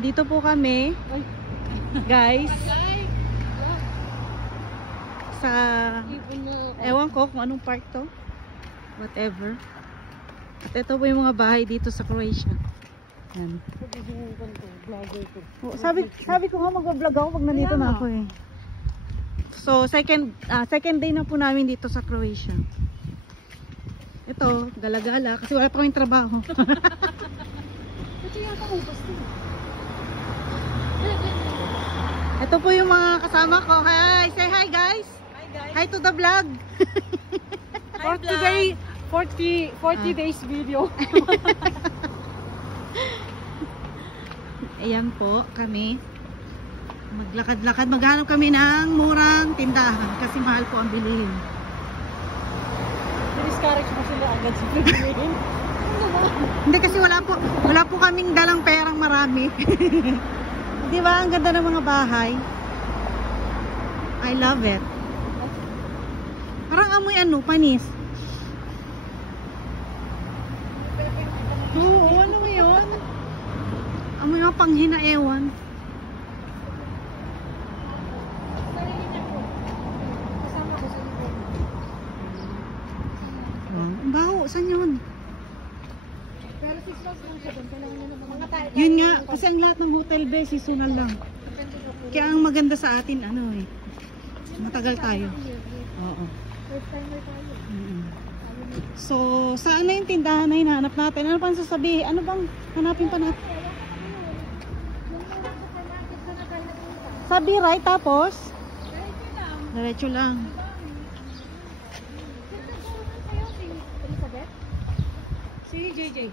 Dito po kami, guys. Sa, ewan ko kung anong park to. Whatever. At ito po yung mga bahay dito sa Croatia. Yan. Oh, sabi ko nga mag-vlog ako pag nandito na ako eh. So, second day na po namin dito sa Croatia. Ito, gala-gala kasi wala pa kaming trabaho. Ito po yung mga kasama ko. Hi, say hi guys. Hi guys. Hi to the vlog. For today, 40 days video. Ayan po kami. Maglakad-lakad. Maghanap kami ng murang tindahan kasi mahal po ang bilihin. Discourage mo sila agad sa pagbihin. Hindi kasi wala po kaming dalang perang marami. Di ba? Ang ganda ng mga bahay. I love it. Parang amoy ano, panis. Oo, ano yun? Amoy mga panghina ewan. Ang baho, saan yun? Pero 6 months lang siya doon. Kailangan nyo naman mga tayo. Yun nga, kasi ang lahat ng hotel be, seasonal lang. Kaya ang maganda sa atin, ano eh, matagal tayo. Oo. First timer tayo. So, saan na yung tindahan na hinahanap natin? Ano pang sasabihin? Ano bang hanapin pa natin? Sabi right, tapos? Diretso lang. Si JJ.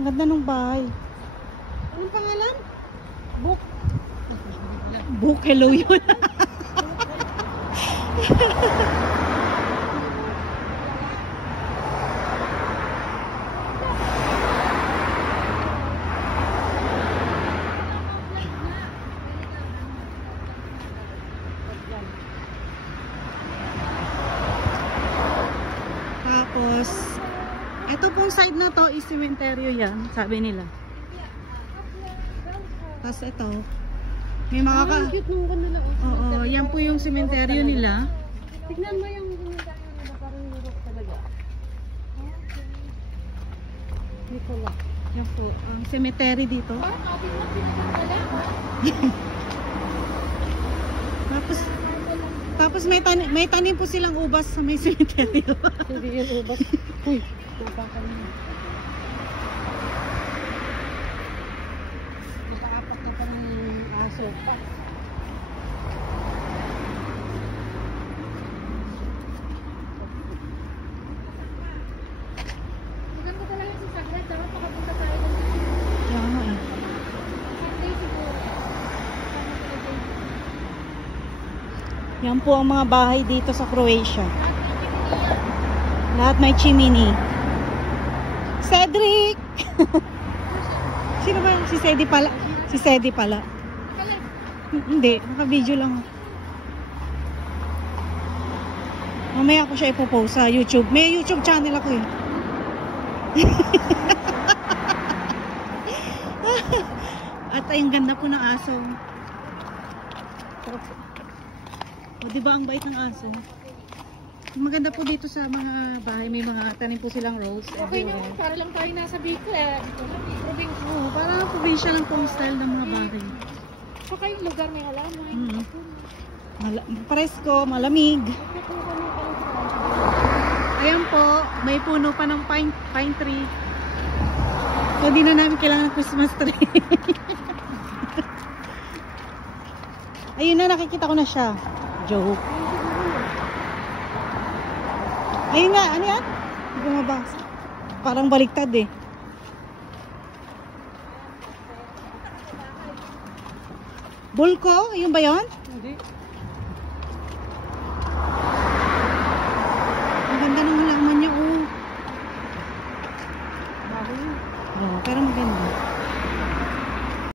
Ang ganda ng bahay. Anong pangalan? Book. Book, hello yun. Tapos, ito pong side na to is cementerio yan, sabi nila. Tapos ito, may mga Cute nung kanila. Oo, yan po yung cementerio nila. Tignan mo yung cementerio nila. Parang lurok talaga. Nicola. Yan po, ang cemetery dito. Parang atin na pinagkakala. Tapos may tanim po silang ubas sa may cemeterio. Hindi yun ubas. Uy, napakan mo. Nakaapak na pa ng aso. Maganda talaga si Sagret. Dapat makapunta tayo ng Yan nga eh. Sunday siguro. Yan po ang mga bahay dito sa Croatia. Lahat may chimney. Cedric! Sino ba? Si Cedi pala. Si Cedi pala. Hindi, naka-video lang. Mamaya ko siya ipopost sa YouTube. May YouTube channel ako eh. At ayun, ganda po ng aso. O, diba ang bait ng aso? Maganda po dito sa mga bahay. May mga tanim po silang rose Okay everywhere. naman, para lang tayo nasa Bicol eh. Dito lang, province. Oo, parang probinsya lang po ang style ng mga bahay. Saka yung lugar may halaman. Presko, malamig. Ayan po, may puno pa ng pine tree. So, di na namin kailangan ng Christmas tree. Ayun na, nakikita ko na siya. Joke. Ayun nga, ano yan? Bumabas. Parang baliktad eh. Bulko? Ayun ba yun? Hindi.